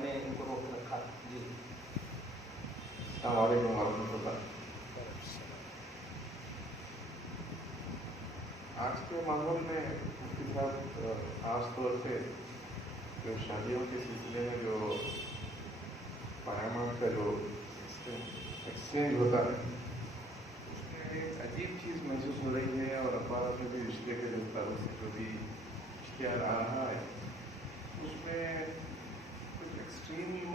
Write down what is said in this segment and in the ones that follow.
میں نے ان کو روک رکھا تھا. جی السلام علیکم ورحمۃ اللہ. آج کے ماحول میں مفتی صاحب خاص طور سے جو شادیوں کے سلسلے میں جو پیغامات کا جو ایکسچینج ہوتا ہے اس میں ایک عجیب چیز محسوس ہو رہی ہے، اور اخبارات میں بھی رشتے کے جو تعلق سے جو بھی اشتہار آ رہا ہے اس میں کچھ ایکسٹریم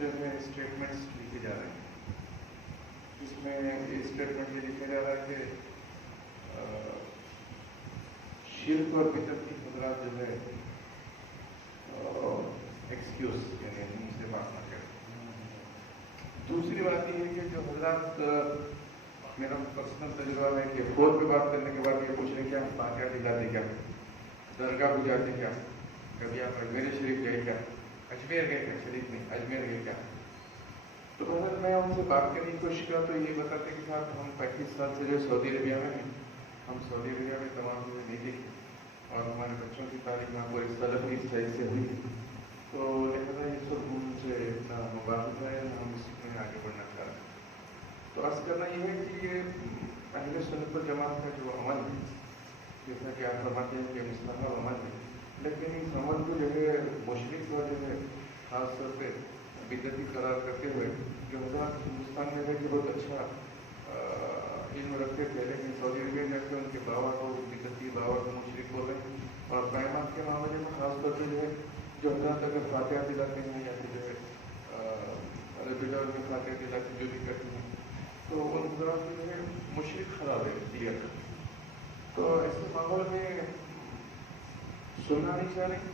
جو ہے اسٹیٹمنٹس لکھے جا رہے ہیں، جس میں یہ اسٹیٹمنٹ یہ لکھا جا رہا ہے کہ شرک اور بدعت کی حضرات جو ہے ایکسکیوز یعنی ہم سے بات نہ کریں. دوسری بات یہ ہے کہ جو حضرات میرا پرسنل تجربہ ہے کہ فون پہ بات کرنے کے بعد یہ پوچھ رہے کیا فاتحہ دلاتے کیا، درگاہ کو جاتے کیا، کبھی آپ اجمیر شریف گئے کیا، اجمیر گئے کیا، شریف نہیں اجمیر گئے کیا. تو اگر میں ان سے بات کرنے کی کوشش کرا تو یہ بتاتے کہ صاحب ہم 35 سال سے جو سعودی عربیہ میں ہیں، ہم سعودی عربیہ میں تمام چیزیں نہیں دیکھی اور ہمارے بچوں کی تعلیم ہم پوری سلف کی صحیح سے ہوئی، تو لہٰذا یہ سب ہم سے اتنا مباحث ہے، ہم اس میں آگے بڑھنا چاہ رہے ہیں. تو عرض کرنا یہ ہے کہ یہ اہل سنت والجماعت کا جو عمل ہے، جیسا کہ آپ فرماتے ہیں کہ مستحب عمل ہے، لیکن اس عمل کو جو ہے مشرک اور جو ہے خاص طور پہ بدعتی قرار کرتے ہوئے جو حضرات ہندوستان میں ہے کہ بہت اچھا علم رکھتے تھے، لیکن سعودی عربیہ جا کے ان کے باوا کو بدعتی باوا کو مشرک بولے. اور قیامات کے معاملے میں خاص طور پہ جو ہے جو حضرات اگر فاتحہ دلاتے ہیں یا پھر جو ہے بجاؤ میں فاتحہ دلاتے جو بھی کرتے ہیں تو ان حضرات کو جو ہے مشرک قرار دیا جاتا ہے. تو ایسے ماحول میں سننا نہیں چاہ رہے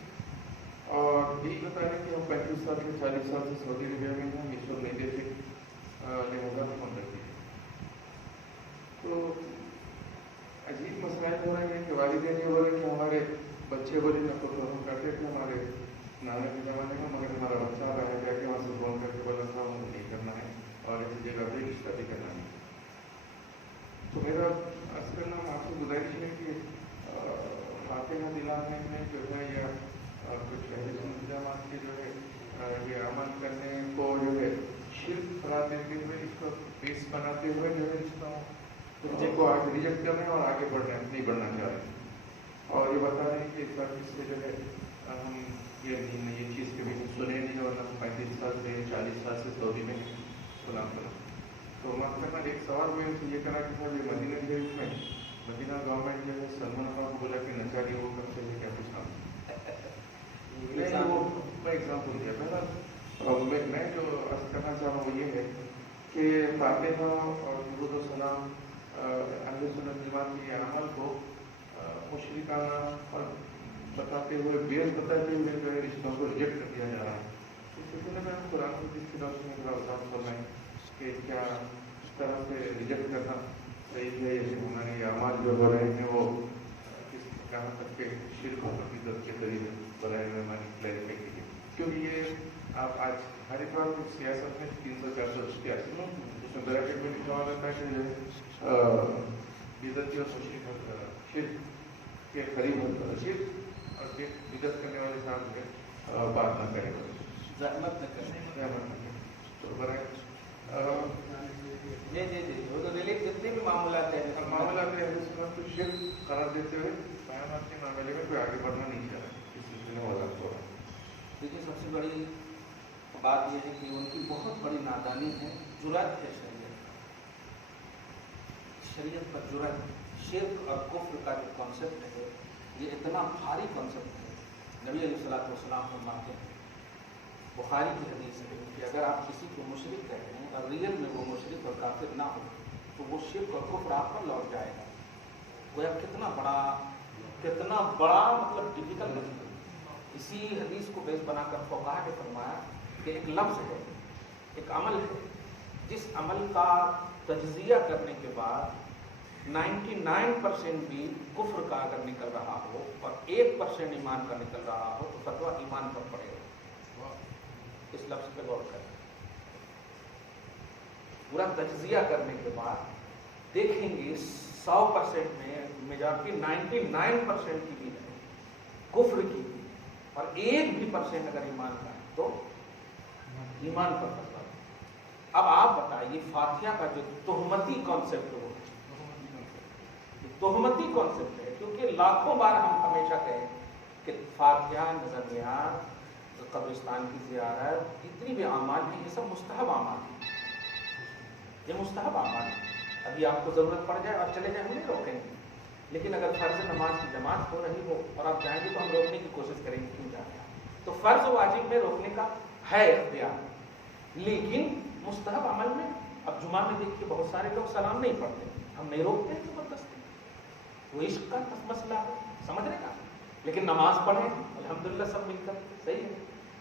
اور یہی بتا رہے کہ ہم 35 سال سے 40 سال سے سعودی عربیہ میں ہیں، اس وقت نہیں دیکھے لہٰذا فون رکھتے ہیں. تو عجیب مسائل ہو رہے ہیں کہ والدین یہ بولے کہ ہمارے بچے بولے نہ تو ہم کرتے تھے ہمارے نانے کے زمانے میں، مگر ہمارا بچہ آ رہا ہے جا کے وہاں سے فون کر کے بولا تھا ہم نہیں کرنا ہے اور ایسی جگہ پہ رشتہ بھی کرنا ہے. تو میرا عرض کرنا آپ سے گزارش ہے کہ فاتحہ دلانے میں جو ہے یا کچھ اہل سنت جماعت کے جو ہے یہ عمل کرنے کو جو ہے شرک قرار دیتے ہوئے اس کو بیس بناتے ہوئے جو ہے اس کو آگے ریجیکٹ کر رہے ہیں اور آگے بڑھ رہے ہیں، نہیں بڑھنا چاہ رہے ہیں. اور یہ بتا رہے ہیں کہ اس بار سے جو ہے ہم یہ چیز کبھی سنے نہیں اور ہم 35 سال سے 40 سال سے سعودی میں سلام کرنا. تو مثلاً ایک سوال میں یہ کرا کہ صاحب یہ مدینہ شریف میں مدینہ گورنمنٹ جو ہے سلمان خان کو بولا کہ نچا رہی وہ کب سے ہے کیا کچھ نام میں ایگزامپل دیا. بہرحال میں جو عرض کرنا چاہ رہا ہوں وہ یہ ہے کہ فاتحہ اور درود و سلام اہل سنت جماعت کے عمل کو مشرکانہ اور بتاتے ہوئے بیس بتاتے ہوئے جو ہے رشتوں کو ریجیکٹ کر دیا جا رہا ہے. اس سلسلے میں ہم قرآن کی جس کی روشنی میں وضاحت فرمائیں کہ کیا اس طرح سے ریجیکٹ کرنا صحیح ہے یا ہمارے اعمال جو ہو رہے ہیں وہ کہاں تک کے شرک اور بدعت کے ذریعے برائے ہوئے ہماری کلیریفائی کیجیے. کیونکہ یہ آپ آج ہر ایک بار سیاست میں 300-400 اس میں بریکٹ میں لکھا ہوا رہتا ہے کہ جو ہے بدعتی اور شرک کے قریب ہوتا ہے، شرک اور بدعت کرنے والے ساتھ جو ہے بات نہ کرے، زحمت نہ کریں. تو برائے جی وہ تو ریلیٹ جتنے بھی معاملات ہیں اہل سنت کو شرک قرار دیتے ہوئے قیامت کے معاملے میں کوئی آگے بڑھنا نہیں چاہ رہا. اس سلسلے میں وضاحت ہو رہا ہے. دیکھیے سب سے بڑی بات یہ ہے کہ ان کی بہت بڑی نادانی ہے، جرأت ہے شریعت پر جرأت. شرک اور کفر کا جو کانسیپٹ ہے یہ اتنا بھاری کانسیپٹ ہے. نبی علیہ الصلوۃ والسلام فرماتے ہیں بخاری کی حدیث ہے کہ اگر آپ کسی کو مشرک کہتے ہیں اور ریئل میں وہ مشرک اور کافر نہ ہو تو وہ شرک اور کفر آپ پر لوٹ جائے گا. گویا کتنا بڑا مطلب ڈیفیکلٹ ہے. اسی حدیث کو بیس بنا کر فقہا نے فرمایا کہ ایک لفظ ہے، ایک عمل ہے، جس عمل کا تجزیہ کرنے کے بعد 99% بھی کفر کا اگر نکل رہا ہو اور 1% ایمان کا نکل رہا ہو تو فتویٰ ایمان پر پڑے گا. اس لفظ پہ غور کریں. پورا تجزیہ کرنے کے بعد دیکھیں گے 100% میں میجارٹی 99% کی بھی ہے کفر کی، اور 1% اگر ایمان کا ہے تو ایمان پر فتوا دیا۔ اب آپ بتائیے فاتحہ کا جو تہمتی کانسیپٹ ہو، تہمتی کانسیپٹ ہے، کیونکہ لاکھوں بار ہم ہمیشہ کہیں کہ فاتحہ، نظر نیاز، قبرستان کی زیارت، جتنی بھی اعمال ہیں یہ سب مستحب اعمال ہیں، یہ مستحب اعمال ہیں۔ ابھی آپ کو ضرورت پڑ جائے اور چلے جائیں ہم نہیں روکیں گے، لیکن اگر فرض نماز کی جماعت ہو رہی ہو اور آپ جائیں گے تو ہم روکنے کی کوشش کریں گے، کیوں جا رہے ہیں؟ تو فرض و واجب میں روکنے کا ہے اختیار، لیکن مستحب عمل میں اب جمعہ میں دیکھیے بہت سارے لوگ سلام نہیں پڑھتے، ہم نہیں روکتے ہیں زبردستی، وہ عشق کا مسئلہ ہے، سمجھ رہے نا، لیکن نماز پڑھیں الحمدللہ سب مل کر، صحیح ہے۔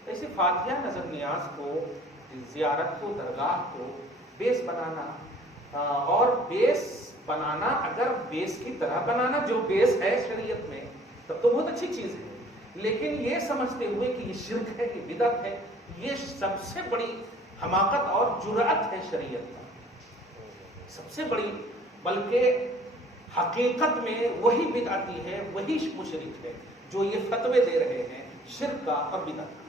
ایسے فاتحہ، نظر نیاز کو، زیارت کو، درگاہ کو بیس بنانا، اور بیس بنانا اگر بیس کی طرح بنانا جو بیس ہے شریعت میں تب تو بہت اچھی چیز ہے، لیکن یہ سمجھتے ہوئے کہ یہ شرک ہے، یہ بدعت ہے، یہ سب سے بڑی حماقت اور جرأت ہے شریعت کا، سب سے بڑی، بلکہ حقیقت میں وہی بدعتی ہے، وہی مشرک ہے جو یہ فتوے دے رہے ہیں شرک کا اور بدعت کا۔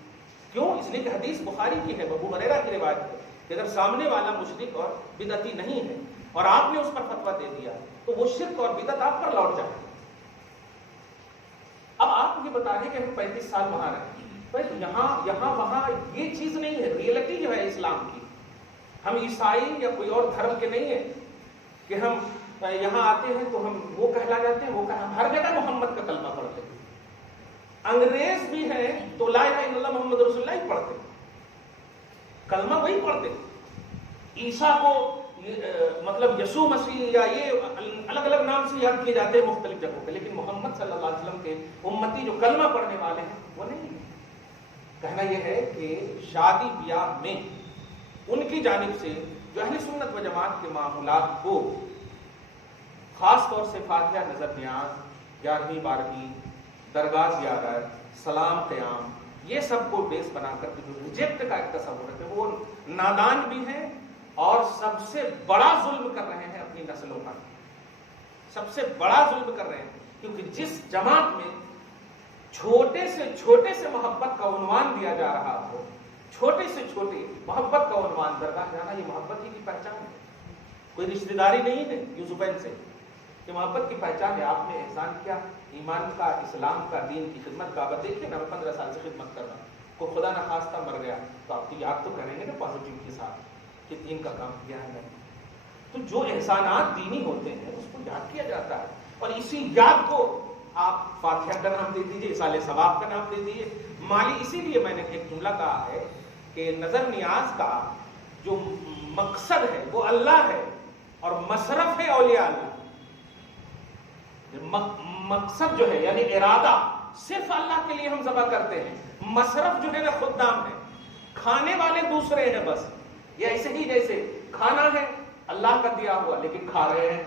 کیوں؟ اس لیے کہ حدیث بخاری کی ہے، ابو ہریرہ کی روایت ہے کہ اگر سامنے والا مشرک اور بدعتی نہیں ہے اور آپ نے اس پر فتویٰ دے دیا تو وہ شرک اور بدعت آپ پر لوٹ جائے۔ اب آپ یہ بتا رہے کہ ہم 35 سال وہاں رہے، یہاں وہاں یہ چیز نہیں ہے، ریئلٹی جو ہے اسلام کی، ہم عیسائی یا کوئی اور دھرم کے نہیں ہیں کہ ہم یہاں آتے ہیں تو ہم وہ کہلا جاتے ہیں، وہ ہر جگہ محمد کا کلمہ پڑھتے ہیں، انگریز بھی ہیں تو لا الہ الا اللہ محمد رسول اللہ ہی پڑھتے، کلمہ وہی پڑھتے، عیسیٰ کو مطلب یسوع مسیح یا یہ الگ الگ نام سے یاد کیے جاتے ہیں مختلف جگہوں پہ، لیکن محمد صلی اللہ علیہ وسلم کے امتی جو کلمہ پڑھنے والے ہیں وہ نہیں ہیں۔ کہنا یہ ہے کہ شادی بیاہ میں ان کی جانب سے جو اہل سنت و جماعت کے معمولات کو، خاص طور سے فاتحہ، نظر نیاز، 11ویں 12ویں، درگاہ زیارت، سلام قیام، یہ سب کو بیس بنا کر جو ریجیکٹ کا ایک تصور ہے، وہ نادان بھی ہیں اور سب سے بڑا ظلم کر رہے ہیں اپنی نسلوں پر، سب سے بڑا ظلم کر رہے ہیں، کیونکہ جس جماعت میں چھوٹے سے محبت کا عنوان دیا جا رہا ہو، چھوٹے سے چھوٹے محبت کا عنوان، درگاہ جانا یہ محبت ہی کی پہچان ہے، کوئی رشتہ داری نہیں ہے یوسفین سے، یہ محبت کی پہچان ہے۔ آپ نے احسان کیا، ایمان کا، اسلام کا، دین کی خدمت کا، اب دیکھیے نا میں 15 سال سے خدمت کر رہا ہوں، کوئی خدا نخواستہ مر گیا تو آپ تو یاد تو کریں گے نا پازیٹیو کے ساتھ کہ دین کا کام کیا ہے میں، تو جو احسانات دینی ہوتے ہیں اس کو یاد کیا جاتا ہے، اور اسی یاد کو آپ فاتحہ کا نام دے دیجئے، اصال ثواب کا نام دے دیجئے، مالی۔ اسی لیے میں نے ایک جملہ کہا ہے کہ نظر نیاز کا جو مقصد ہے وہ اللہ ہے اور مصرف ہے اولیاء اللہ، مقصد جو ہے یعنی ارادہ صرف اللہ کے لیے ہم ذبح کرتے ہیں، مصرف جو ہے نا خود نام ہے، کھانے والے دوسرے ہیں بس، یہ ایسے ہی جیسے کھانا ہے اللہ کا دیا ہوا لیکن کھا رہے ہیں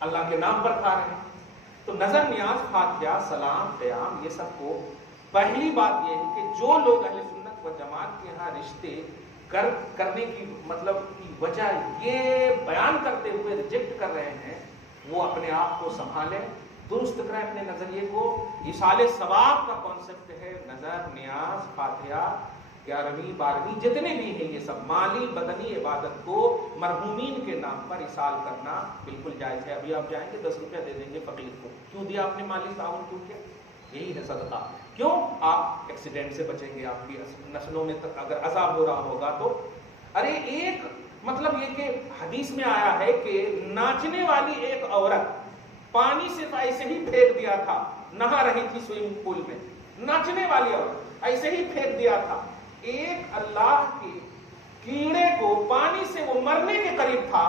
اللہ کے نام پر کھا رہے ہیں۔ تو نظر نیاز، فاتحہ، سلام، قیام، یہ سب کو پہلی بات یہ ہے کہ جو لوگ اہل سنت و جماعت کے ہاں رشتے کرنے کی مطلب کی وجہ یہ بیان کرتے ہوئے ریجیکٹ کر رہے ہیں، وہ اپنے آپ کو سنبھالیں، درست کریں اپنے نظریے کو۔ ایصال ثواب کا کانسیپٹ ہے نظر نیاز، فاتحہ، 11ویں 12ویں جتنے بھی ہیں، یہ سب مالی بدنی عبادت کو مرحومین کے نام پر ایصال کرنا بالکل جائز ہے۔ ابھی آپ جائیں گے 10 روپیہ دے دیں گے فقیر کو، کیوں دیا آپ نے مالی تعاون، کیوں کیا؟ یہی ہے صدقہ۔ کیوں؟ آپ ایکسیڈنٹ سے بچیں گے، آپ کی نسلوں میں اگر عذاب ہو رہا ہوگا تو۔ ارے ایک مطلب یہ کہ حدیث میں آیا ہے کہ ناچنے والی ایک عورت پانی صرف ایسے ہی پھینک دیا تھا، نہا رہی تھی سوئمنگ پول میں، ناچنے والی عورت ایسے ہی پھینک دیا تھا، ایک اللہ کے کیڑے کو پانی سے وہ مرنے کے قریب تھا،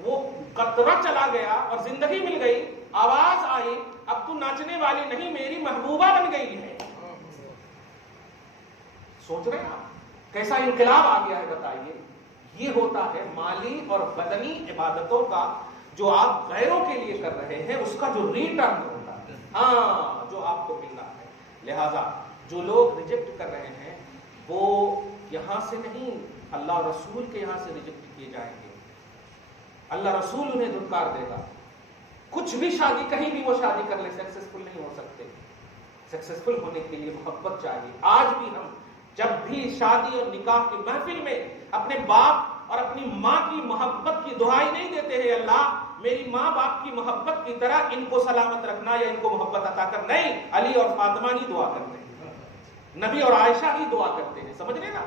وہ قطرہ چلا گیا اور زندگی مل گئی، آواز آئی اب تو ناچنے والی نہیں میری محبوبہ بن گئی ہے۔ سوچ رہے ہیں آپ کیسا انقلاب آ گیا ہے؟ بتائیے، یہ ہوتا ہے مالی اور بدنی عبادتوں کا جو آپ غیروں کے لیے کر رہے ہیں، اس کا جو ریٹرن ہوتا ہے، ہاں جو آپ کو ملنا ہے۔ لہذا جو لوگ ریجیکٹ کر رہے ہیں وہ یہاں سے نہیں، اللہ رسول کے یہاں سے ریجیکٹ کیے جائیں گے، اللہ رسول انہیں دھتکار دے گا۔ کچھ بھی شادی کہیں بھی وہ شادی کر لے، سکسیسفل نہیں ہو سکتے۔ سکسیسفل ہونے کے لیے محبت چاہیے۔ آج بھی ہم جب بھی شادی اور نکاح کی محفل میں اپنے باپ اور اپنی ماں کی محبت کی دعائی نہیں دیتے ہیں اللہ میری ماں باپ کی محبت کی طرح ان کو سلامت رکھنا یا ان کو محبت عطا کر, نہیں, علی اور فاطمہ ہی دعا کرتے ہیں, نبی اور عائشہ ہی دعا کرتے ہیں, سمجھ رہے نا.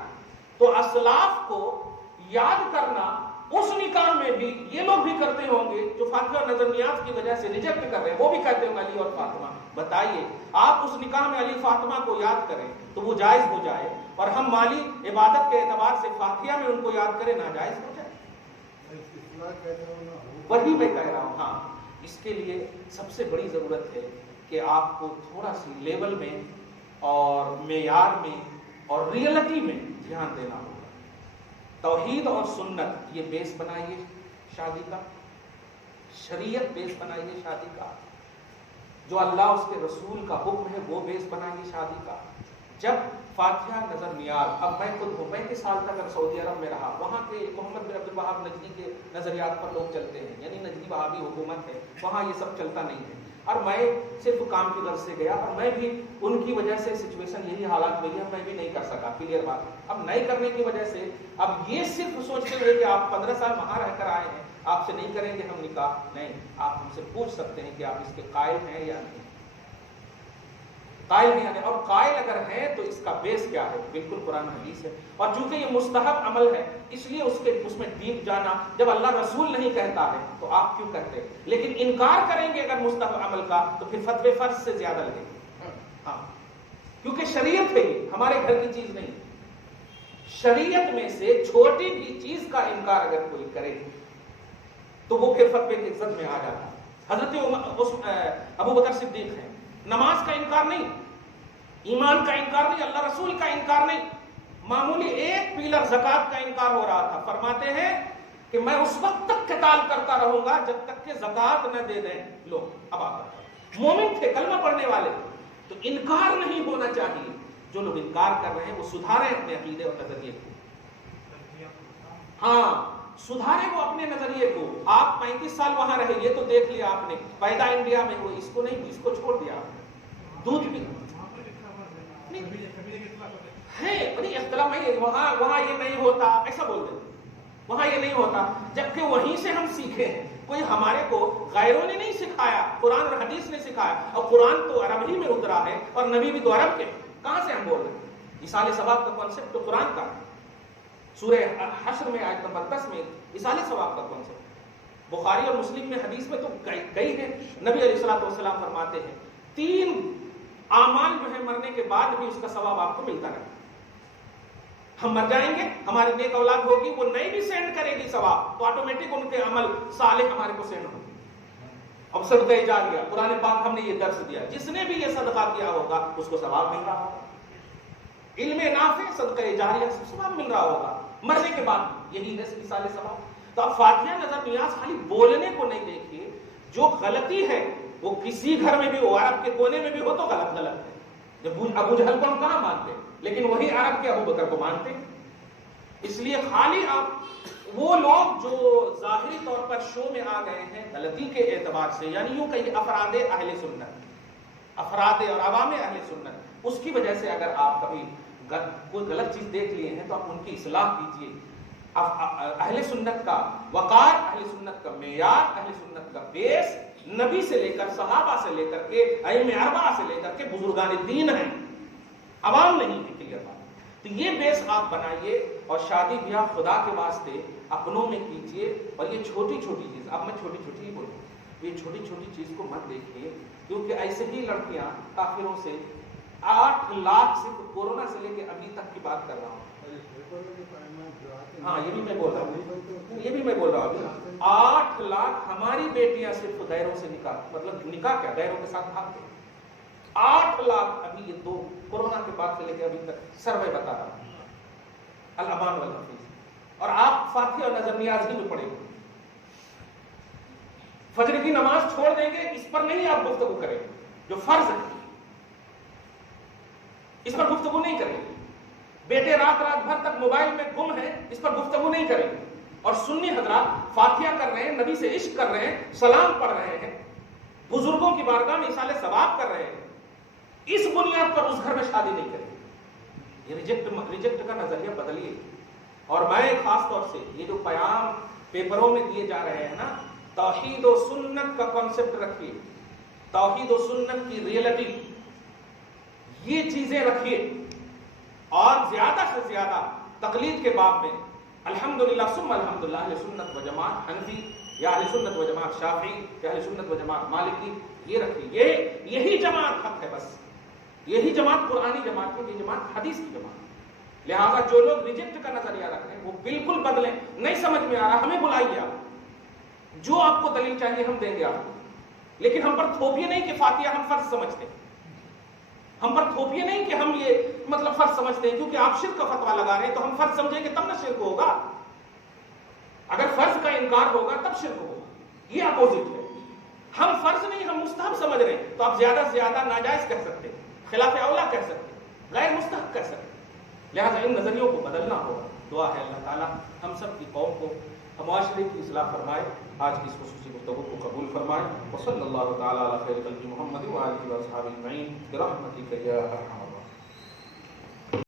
تو اسلاف کو یاد کرنا اس نکاح میں بھی یہ لوگ بھی کرتے ہوں گے جو فاتحہ اور نظر نیاز کی وجہ سے ریجیکٹ کر رہے ہیں, وہ بھی کہتے ہوں گے علی اور فاطمہ. بتائیے آپ اس نکاح میں علی فاطمہ کو یاد کریں تو وہ جائز ہو جائے, اور ہم مالی عبادت کے اعتبار سے فاتحہ میں ان کو یاد کریں ناجائز ہو جائے. وہی میں کہہ رہا ہوں. ہاں, اس کے لیے سب سے بڑی ضرورت ہے کہ آپ کو تھوڑا سی لیول میں اور معیار میں اور ریئلٹی میں دھیان دینا ہوگا. توحید اور سنت یہ بیس بنائیے شادی کا, شریعت بیس بنائیے شادی کا, جو اللہ اس کے رسول کا حکم ہے وہ بیس بنائیے شادی کا. جب فاتحہ نظر نیاز, اب میں خود ہوں, 35 سال تک اگر سعودی عرب میں رہا, وہاں کے محمد بن عبد الوہاب نجدی کے نظریات پر لوگ چلتے ہیں, یعنی نجدی وہابی حکومت ہے, وہاں یہ سب چلتا نہیں ہے. اور میں صرف کام کی غرض سے گیا اور میں بھی ان کی وجہ سے سچویشن یہی حالات ہوئی ہے, میں بھی نہیں کر سکا, کلیئر بات. اب نہیں کرنے کی وجہ سے اب یہ صرف سوچتے ہوئے کہ آپ 15 سال وہاں رہ کر آئے ہیں, آپ سے نہیں کریں گے ہم نکاح, نہیں, آپ ہم سے پوچھ سکتے ہیں کہ آپ اس کے قائل ہیں یا نہیں, قائل نہیں آنے, اور قائل اگر ہیں تو اس کا بیس کیا ہے, بالکل قرآن حدیث ہے. اور چونکہ یہ مستحب عمل ہے اس لیے اس میں ڈیپ جانا, جب اللہ رسول نہیں کہتا ہے تو آپ کیوں کہتے ہیں, لیکن انکار کریں گے اگر مستحب عمل کا تو پھر فتوے فرض سے زیادہ لگے گا. ہاں, کیونکہ شریعت ہے, یہ ہمارے گھر کی چیز نہیں. شریعت میں سے چھوٹی بھی چیز کا انکار اگر کوئی کرے تو وہ پھر فتوے کی عزت میں آ جاتا ہے. حضرت ابو بکر صدیق ہیں, نماز کا انکار نہیں, ایمان کا انکار نہیں, اللہ رسول کا انکار نہیں, معمولی ایک پیلر زکات کا انکار ہو رہا تھا. فرماتے ہیں کہ میں اس وقت تک قتال کرتا رہوں گا جب تک کہ زکات نہ دے دیں لوگ. اب آپ مومن تھے, کلمہ پڑھنے والے, تو انکار نہیں ہونا چاہیے. جو لوگ انکار کر رہے ہیں وہ سدھاریں اپنے عقیدے اور نظریے کو, ہاں سدھارے وہ اپنے نظریے کو. آپ 35 سال وہاں رہے, یہ تو دیکھ لیا آپ نے, پیدا انڈیا میں ہوئے, اس کو نہیں, اس کو چھوڑ دیا آپ نے. دودھ بھی ہے بڑی اختلاف ہے, وہاں یہ نہیں ہوتا, ایسا بول دیتے, وہاں یہ نہیں ہوتا, جبکہ وہیں سے ہم سیکھے ہیں. کوئی ہمارے کو غیروں نے نہیں سکھایا, قرآن اور حدیث نے سکھایا, اور قرآن تو عرب ہی میں اترا ہے اور نبی بھی تو عرب کے. کہاں سے ہم بول رہے ہیں؟ ایصال ثواب کا کانسیپٹ تو قرآن کا ہے. سورہ حشر میں آیت نمبر 10 میں ایصال ثواب کا کانسیپٹ, بخاری اور مسلم میں حدیث میں تو گئی ہے. نبی علیہ الصلوۃ والسلام فرماتے ہیں 3 اعمال جو ہے مرنے کے بعد بھی اس کا ثواب آپ کو ملتا رہے. ہم مر جائیں گے, ہماری نیک اولاد ہوگی, وہ نہیں بھی سینڈ کرے گی ثواب, تو آٹومیٹک ان کے عمل صالح ہمارے کو سینڈ ہوگی. اب صدقہ جاریہ, قرآن پاک ہم نے یہ درس دیا, جس نے بھی یہ صدقہ کیا ہوگا اس کو ثواب مل رہا ہوگا. علم نافع, صدقہ جاریہ سے ثواب مل رہا ہوگا مرنے کے بعد, یہی ہے ایصال ثواب. تو اب فاتحہ نظر نیاز خالی بولنے کو نہیں دیکھیے, جو غلطی ہے وہ کسی گھر میں بھی ہو, عرب کے کونے میں بھی ہو تو غلط ہے. جب ابو جہل کو ہم کہاں مانتے, لیکن وہی عرب کے ابو بکر کو مانتے. اس لیے خالی آپ وہ لوگ جو ظاہری طور پر شو میں آ گئے ہیں غلطی کے اعتبار سے, یعنی یوں کہیے افراد اہل سنت, افراد اور عوام اہل سنت, اس کی وجہ سے اگر آپ کبھی کوئی غلط چیز دیکھ لیے ہیں تو آپ ان کی اصلاح کیجیے. اہل سنت کا وقار, اہل سنت کا معیار, اہل سنت کا بیس نبی سے لے کر, صحابہ سے لے کر کے, ائمہ اربعہ سے لے کر کے بزرگان دین ہیں, عوام نہیں ہے. کلیئر بات. تو یہ بیس آپ بنائیے, اور شادی بیاہ خدا کے واسطے اپنوں میں کیجیے. اور یہ چھوٹی چھوٹی چیز, اب میں چھوٹی چھوٹی ہی بولوں, یہ چھوٹی چھوٹی چیز کو مت دیکھیے, کیونکہ ایسے ہی لڑکیاں کافروں سے 8 لاکھ صرف کورونا سے لے کے ابھی تک کی بات کر رہا ہوں. ہاں یہ بھی میں بول رہا ہوں, 8 لاکھ ہماری بیٹیاں صرف غیروں سے نکاح, مطلب نکاح کیا, غیروں کے ساتھ بھاگتے. 8 لاکھ ابھی یہ 2 کورونا کے بعد سے لے کے ابھی تک سروے بتا رہا ہوں, الامان والحفیظ. اور آپ فاتحہ اور نظر نیاز ہی میں پڑھیں گے, فجر کی نماز چھوڑ دیں گے, اس پر نہیں آپ گفتگو کریں گے, جو فرض ہے اس پر گفتگو نہیں کریں گے. بیٹے رات بھر تک موبائل میں گم ہیں, اس پر گفتگو نہیں کریں گے. اور سنی حضرات فاتحہ کر رہے ہیں, نبی سے عشق کر رہے ہیں, سلام پڑھ رہے ہیں, بزرگوں کی بارگاہ میں ایصال ثواب کر رہے ہیں, اس بنیاد پر اس گھر میں شادی نہیں کریں گے. یہ ریجیکٹ کا نظریہ بدلیے. اور میں خاص طور سے یہ جو پیام پیپروں میں دیے جا رہے ہیں نا، توحید و سنت کا کانسیپٹ رکھیے، توحید و سنت کی ریئلٹی، یہ چیزیں رکھیے. اور زیادہ سے زیادہ تقلید کے باب میں الحمدللہ ثم الحمدللہ اہل سنت و جماعت حنفی یا اہل سنت و جماعت شافعی یا اہل سنت و جماعت مالکی، یہ رکھیے. یہی جماعت حق ہے، بس یہی جماعت قرآنی جماعت ہے، یہ جماعت حدیث کی جماعت. لہٰذا جو لوگ ریجیکٹ کا نظریہ رکھ رہے ہیں وہ بالکل بدلیں. نہیں سمجھ میں آ رہا، ہمیں بلائیے، آپ جو آپ کو دلیل چاہیے ہم دیں گے آپ کو، لیکن ہم پر تھوپیے نہیں کہ فاتحہ ہم فرض سمجھتے ہیں. ہم پر تھوپیے نہیں کہ ہم یہ مطلب فرض سمجھتے ہیں کیونکہ آپ شرک کا فتویٰ لگا رہے ہیں تو ہم فرض سمجھیں گے تب نہ شرک ہوگا. اگر فرض کا انکار ہوگا تب شرک ہوگا. یہ اپوزٹ ہے. ہم فرض نہیں، ہم مستحب سمجھ رہے ہیں تو آپ زیادہ سے زیادہ ناجائز کہہ سکتے ہیں، خلاف اولا کہہ سکتے ہیں، غیر مستحب کہہ سکتے ہیں. لہٰذا ان نظریوں کو بدلنا ہوگا. دعا ہے اللہ تعالیٰ ہم سب کی قوم کو، معاشرے کی اصلاح فرمائے. آج کی اس خصوصی گفتگو کو قبول فرمائے. وصلی اللہ تعالیٰ علی خیر خلق محمد وآلہ وصحبہ اجمعین برحمتک یا ارحم الراحمین.